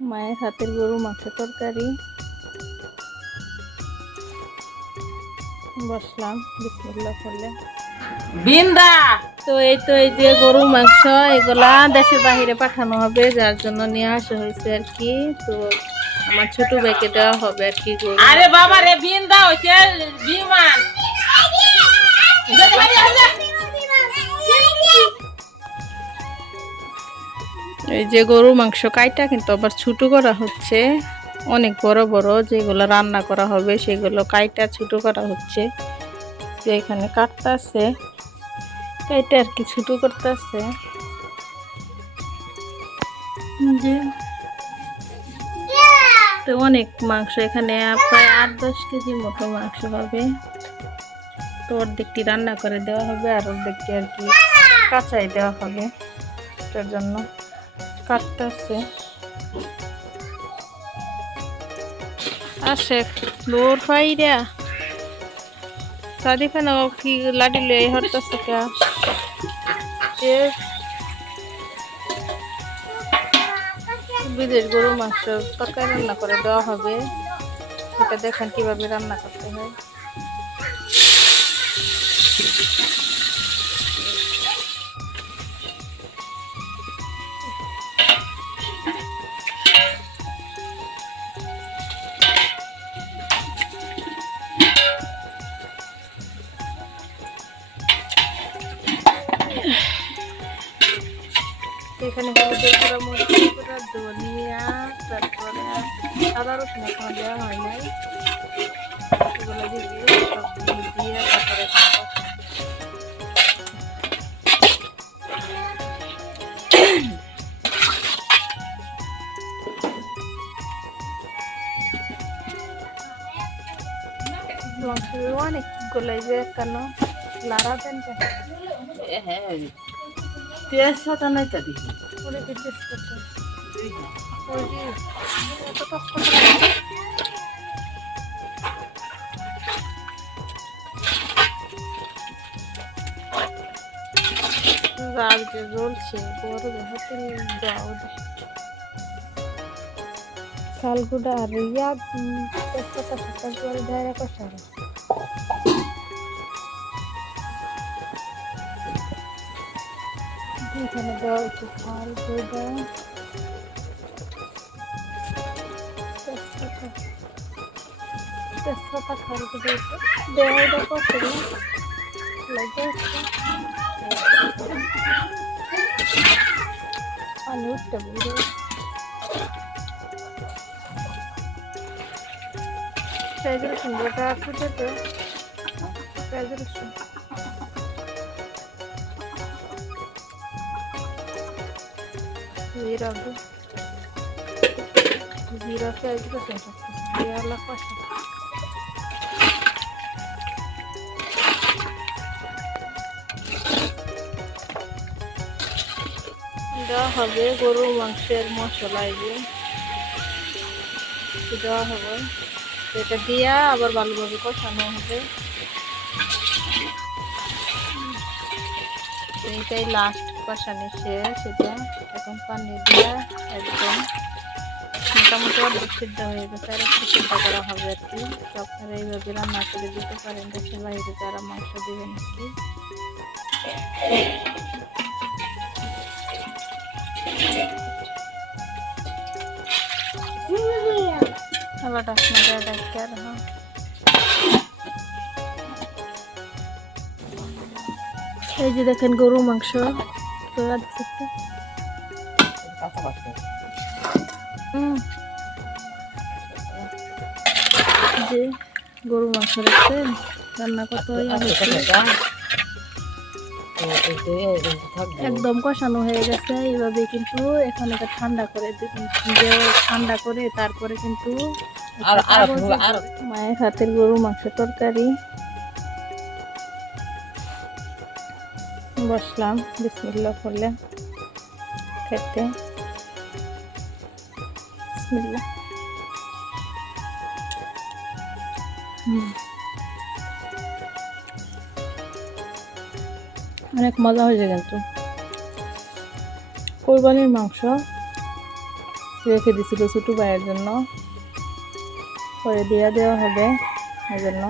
মায়ের হাতের গরু মাছের তরকারি। বসলাম বিসমিল্লাহ করলে। বিন্দা! তো এই তো এই যে গরু মাংস এগুলা দেশের বাহিরে পাঠানো হবে যার জন্য নিয়ে আসা হয়েছে আর কি। তো আমার ছোট ভাইকে দেওয়া হবে আর কি গরু। আরে বাবা রে বিন্দা হইছে যে গরু মাংস কাইটা কিন্তু আবার ছোট করা হচ্ছে। অনেক বড় বড় যেগুলো রান্না করা হবে সেগুলো কাইটা ছোট করা হচ্ছে। যে এখানে কাটতেছে কাইটা আর কি ছোট করতেছে যে। তো অনেক মাংস এখানে প্রায় আট দশ কেজি মতো মাংস হবে। তো অর্ধেকটি রান্না করে দেওয়া হবে আর অর্ধেকটি আর কি কাঁচাই দেওয়া হবে। এটার জন্য। কাটতেছে। আসে, দূর ফাইরা সাদি খানা কি লাডি লই হরতাছে কে? এ। বিদেশ গরু মাংস তরকারি রান্না করে দেওয়া হবে। এটা দেখেন কীভাবে রান্না করতে হয়। এখানে হলুদের গুঁড়া মরিচের গুঁড়া তারপরে আদা রসুন এখনও দেওয়া হয় নাই। এগুলো দিয়ে সব দিয়ে তারপরে লাড়া দেন কেন? তেজ সাটা নাই ওরে কি টেস্ট করতে ওই যে এত করে রাগ যে জ্বলছে বড় হোটেল দাও শালগুড়া আর করে দেয় এখানে দেওয়া হচ্ছে শালগুড়া তেজপাতা তেজপাতা খালগুড়া দেওয়া এটা করছে না লাগে আলু টেবিল পেঁয়াজ রসুন গোটা ফুটে তো পেঁয়াজ আলা কষা দেওয়া হবে গরুর মাংসের মশলা যে দেওয়া হবে এটা দিয়া আবার ভালোভাবে কষানো হবে এইটাই লাস্ট কষানো শেষ সেটা এখন পানি দিয়া একদম মোটামুটি অর্ধেক সিদ্ধ হয়ে গেছে। আর একটু সিদ্ধ করা হবে আর কি। আপনারা এইভাবে রান্না করে দিতে পারেন। দেশের বাইরে যারা মাংস দেবেন আর কি। আর এই যে দেখেন গরু মাংস। তো রাখছি একটা। যে গরু মাংস রাখছেন রান্না ইয়ে হয়েছে একদম কষানো হয়ে গেছে এইভাবে কিন্তু এখন এটা ঠান্ডা করে। যে ঠান্ডা করে তারপরে কিন্তু মায়ের হাতের গরু মাংস তরকারি। বসলাম বিসমিল্লা করলে খেতে। অনেক মজা হয়েছে কিন্তু। কোরবানির মাংস রেখে দিছিল ছোটো ভাইয়ের জন্য। পরে দেওয়া দেওয়া হবে, এই জন্য।